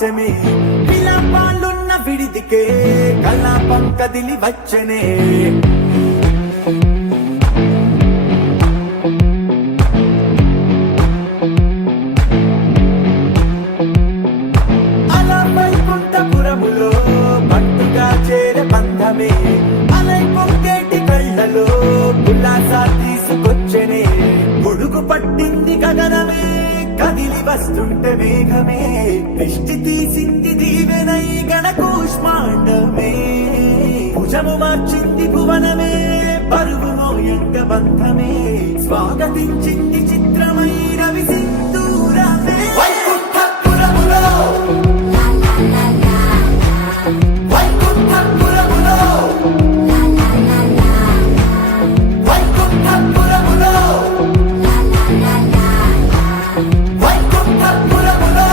ఆకాశమే విలాపాలున్న విడిదికే కలాపం కదిలి వచ్చనే అలా వైకుంఠపురములో పట్టుగా చేరే బంధమే అలై పొంగేటి కళ్ళలో ఉల్లాసా తీసుకొచ్చనే గొడుగు పట్టింది గగనమే కదిలి వస్తుంటే మేఘమే దృష్టి తీసింది దీవెనై గణకూష్మాండమే భుజము మార్చింది భువనమే పరువు మోయంగ బంధమే స్వాగతించింది చిత్రమై రవి సింధూరమే వైకుంఠపురములో వైకుంఠపురములో వైకుంఠపురములో వైకుంఠపురములో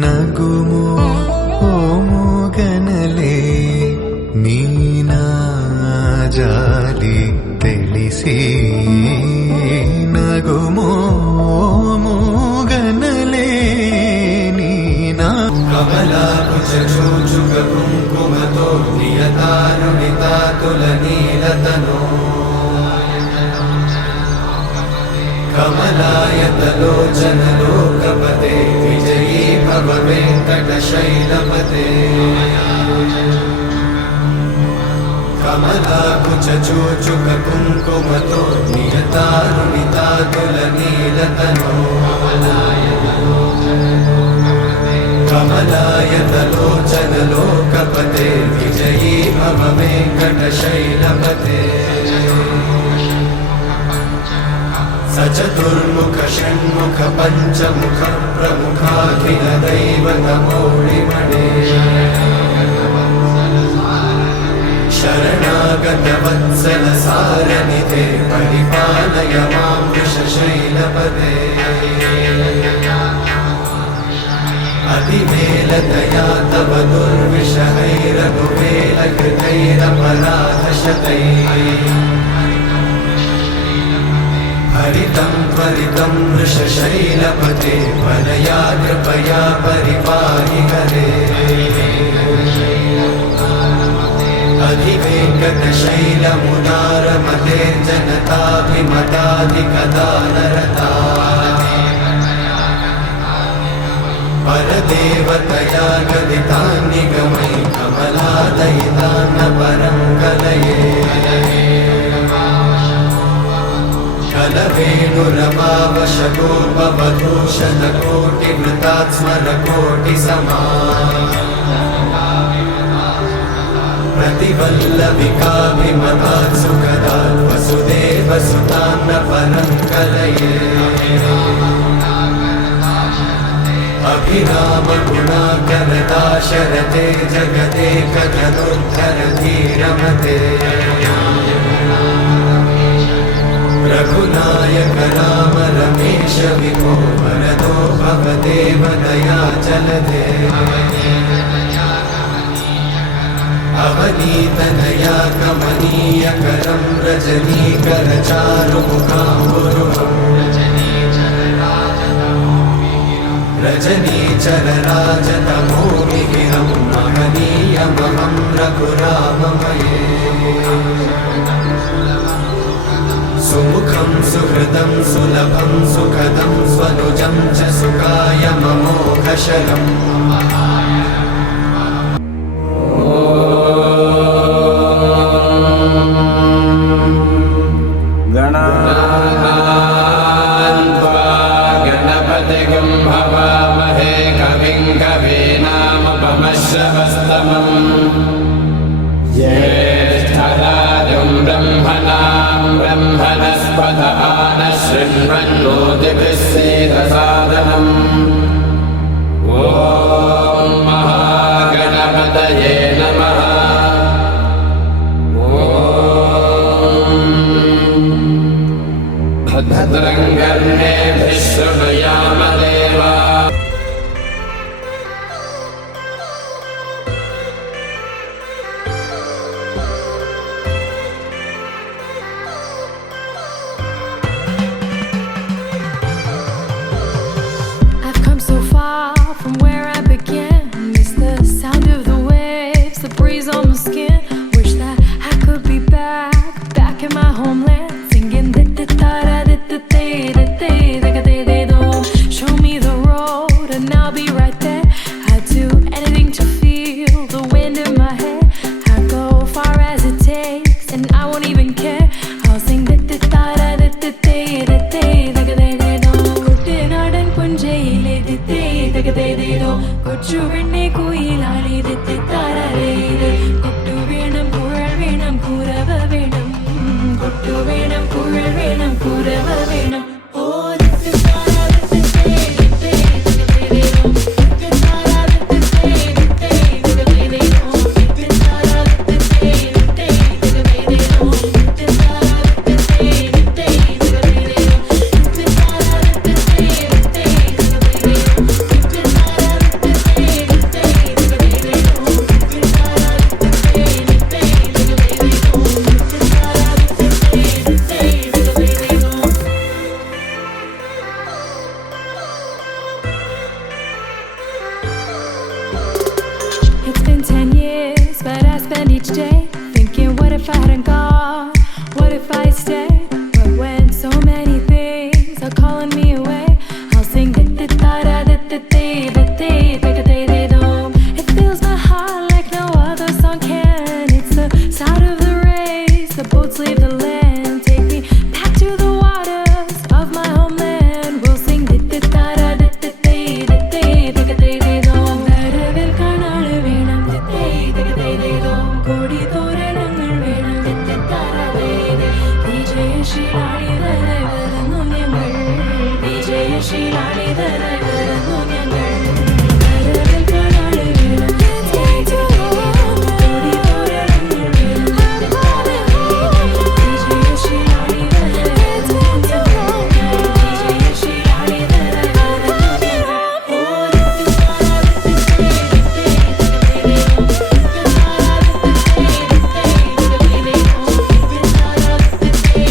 నగుము ఓముగనలే నీనా జాలి తెలిసి నగుము ఓముగనలే నీనా కమలాకుచ చూచుక కుంకుమతో నియతానునితాతుల నీలతనో కమలాయతలోచన లోకపతే విజయీ భవ వెంకటశైలపతే కమలాకుచ చూచుక కుంకుమతో నియతానునితాతుల నీలతనో కమలాయతలోచన లోకపతే విజయీ భవ వెంకటశైలపతే సచతుర్ముఖ షణ్ముఖ పంచముఖ ప్రముఖాఖిల దైవతమౌళిమణే శరణాగత వత్సల సారనిధే పరిపాలయ మాం వృషశైలపదే అతివేలతయా తవ దుర్విషహైరఘువేలకృతైరపరాధశతైః హరితం త్వరితం వృషశైలపతే వలయా కృపయా పరిపాहि హరే అధివేంకటశైలముదారమతే జనతాభిమతాధికదానరతా పరదేవతయా గదితాన్నిగమై కమలాదయితాన్న పరం కలయే कलवेणुरमावशगोपवधूषणकोटिवृतात्स्मरकोटिसमा प्रतिवल्लविकाभिमतात् सुखदात् वसुदेवसुतान्न परं कलये अभिरामगुणाकरदाशरथे जगदेकजनोद्धरधीरमते रघुनायक राम रमेश विभो वरदो भवदेव दयाचलधे अवनीतनया कमनीयकरं रजनीकर चारुमुखाम्बुरुहं रजनीचरराजतमोमिहिरं महनीयमहं रघुराममये सुमुखं सुहृदं सुलभं सुखदं स्वनुजं च सुखाय ममोघशरम् गणा ज्येष्ठराजं ब्रह्मणां ब्रह्मणस्पत आनशृण्वन्नोतिभिः सेदसादनम् ॐ महागणपतये नमः ॐ भद्रं कर्णेभिः शृणुयाम देवा I've come so far from where I began. Miss the sound of the waves, the breeze on my skin. Wish that I could be back in my homeland, singing show me the road and I'll be right there. I'd do anything to feel the wind in my hair. I'd go far as it takes and I won't even care. I'll sing കുട്ടനാടൻ പുഞ്ചയിലെ കൊച്ചു പെണ്ണെ കുയിലാളി കൊട്ടു വേണം കുഴൽ വേണം കുരവ വേണം കൊട്ടു വേണം കുഴൽ വേണം കുരവ വേണം ഓ It's been 10 years, but I spend each day thinking, what if I hadn't gone? What if I stayed? But when so many things are calling me away, I'll sing it fills my heart like no other song can. It's the sound of the rays, the boats leave the land. Take me back to the waters of my homeland. We'll sing വരവിൽ കാണാള് വേണം കൊടി തോരണങ്ങൾ വേണം വിജയശീലാളി വരെ വരുന്നു ഞങ്ങൾ വിജയശീലാളി വരെ